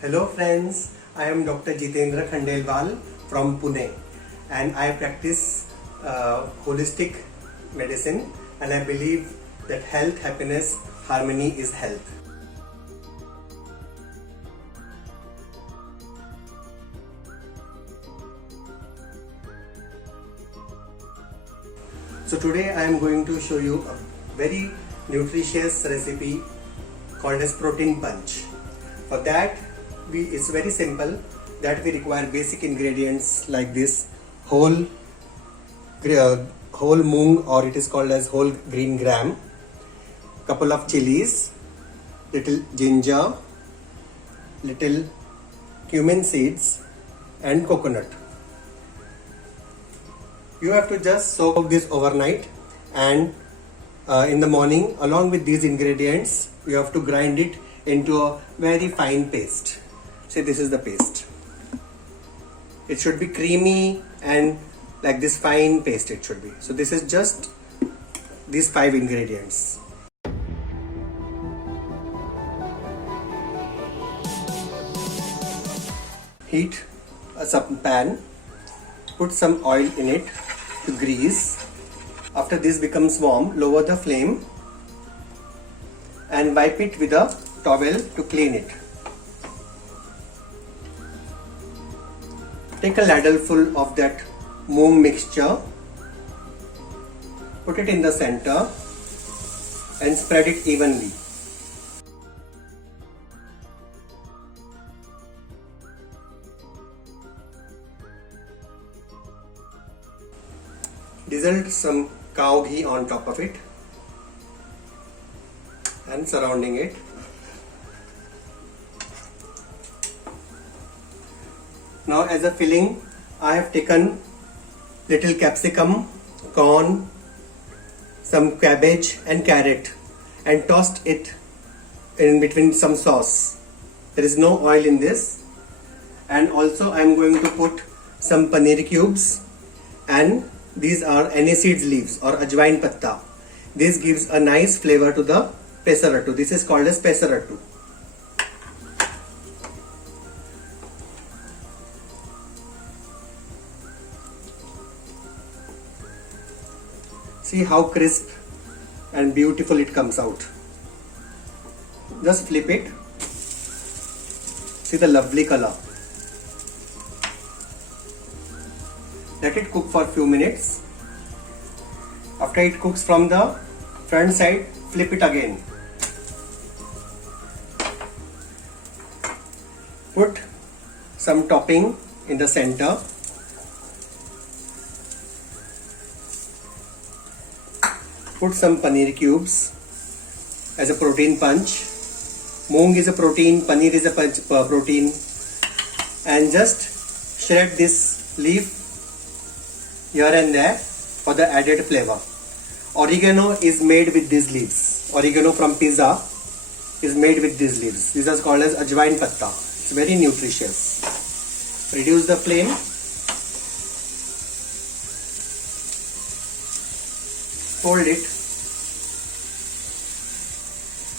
Hello friends, I am Dr. Jitendra Khandelwal from Pune and I practice holistic medicine and I believe that health, happiness, harmony is health. So today I am going to show you a very nutritious recipe called as protein punch. For that it's very simple that we require basic ingredients like this whole moong, or it is called as whole green gram, couple of chilies, little ginger, little cumin seeds and coconut. You have to just soak this overnight and in the morning along with these ingredients you have to grind it into a very fine paste. Say this is the paste. It should be creamy and like this fine paste it should be. So this is just these 5 ingredients. Heat a pan, put some oil in it to grease. After this becomes warm, lower the flame and wipe it with a towel to clean it. Take a ladle full of that moong mixture, put it in the center and spread it evenly. Drizzle some cow ghee on top of it and surrounding it. Now as a filling, I have taken little capsicum, corn, some cabbage and carrot and tossed it in between some sauce. There is no oil in this. And also I am going to put some paneer cubes, and these are aniseed leaves or ajwain patta. This gives a nice flavor to the pesarattu. This is called as pesarattu. See how crisp and beautiful it comes out. Just flip it. See the lovely color. Let it cook for a few minutes. After it cooks from the front side, flip it again. Put some topping in the center. Put some paneer cubes as a protein punch. Moong is a protein, paneer is a protein. And just shred this leaf here and there for the added flavor. Oregano is made with these leaves. Oregano from pizza is made with these leaves. These are called as ajwain patta. It's very nutritious. Reduce the flame. Fold it.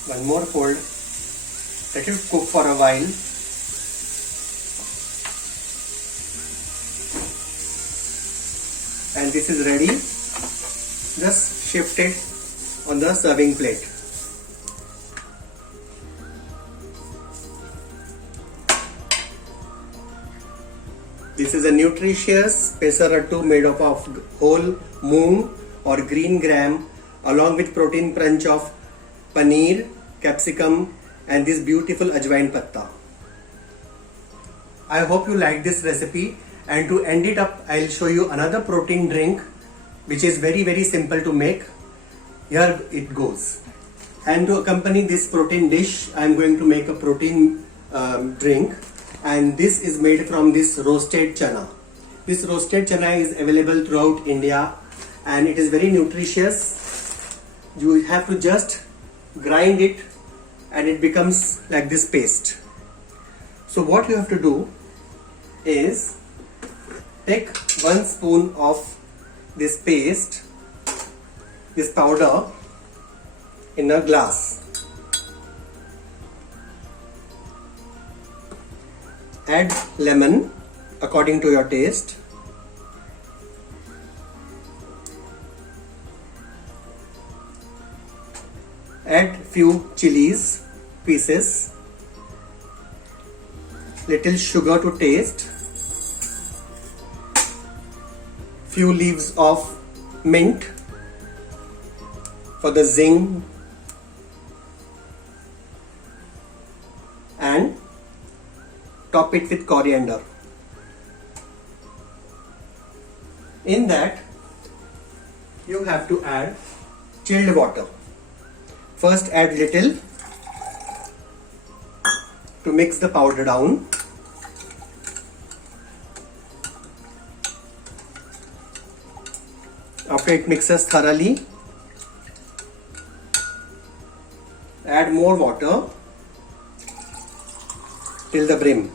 One more fold. Let it cook for a while. And this is ready. Just shift it on the serving plate. This is a nutritious pesarattu made up of whole moong or green gram along with protein punch of paneer, capsicum and this beautiful ajwain patta. I hope you like this recipe, and to end it up I'll show you another protein drink which is very simple to make. Here it goes. And to accompany this protein dish I am going to make a protein drink, and this is made from this roasted chana. This roasted chana is available throughout India and it is very nutritious. You have to just grind it and it becomes like this paste. So what you have to do is take 1 spoon of this paste, this powder in a glass. Add lemon according to your taste. Add few chilies pieces, little sugar to taste, few leaves of mint for the zing, and top it with coriander. In that you have to add chilled water. First add little to mix the powder down. After it mixes thoroughly, add more water till the brim.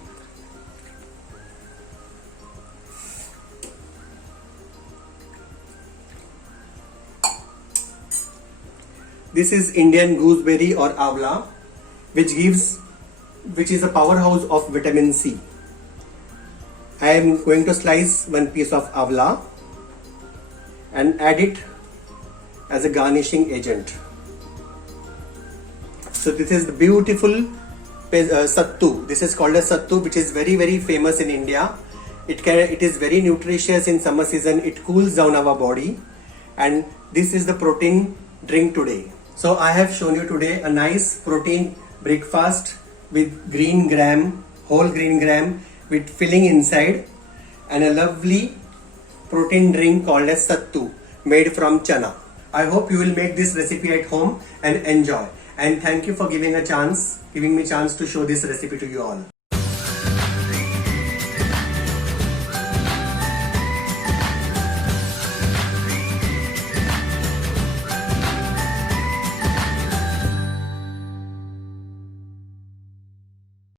This is Indian gooseberry or avla, which is a powerhouse of vitamin C. I am going to slice one piece of avla and add it as a garnishing agent. So this is the beautiful sattu. This is called as sattu, which is very, very famous in India. It is very nutritious in summer season. It cools down our body, and this is the protein drink today. So I have shown you today a nice protein breakfast with whole green gram with filling inside, and a lovely protein drink called as sattu made from chana. I hope you will make this recipe at home and enjoy. And thank you for giving me chance to show this recipe to you all.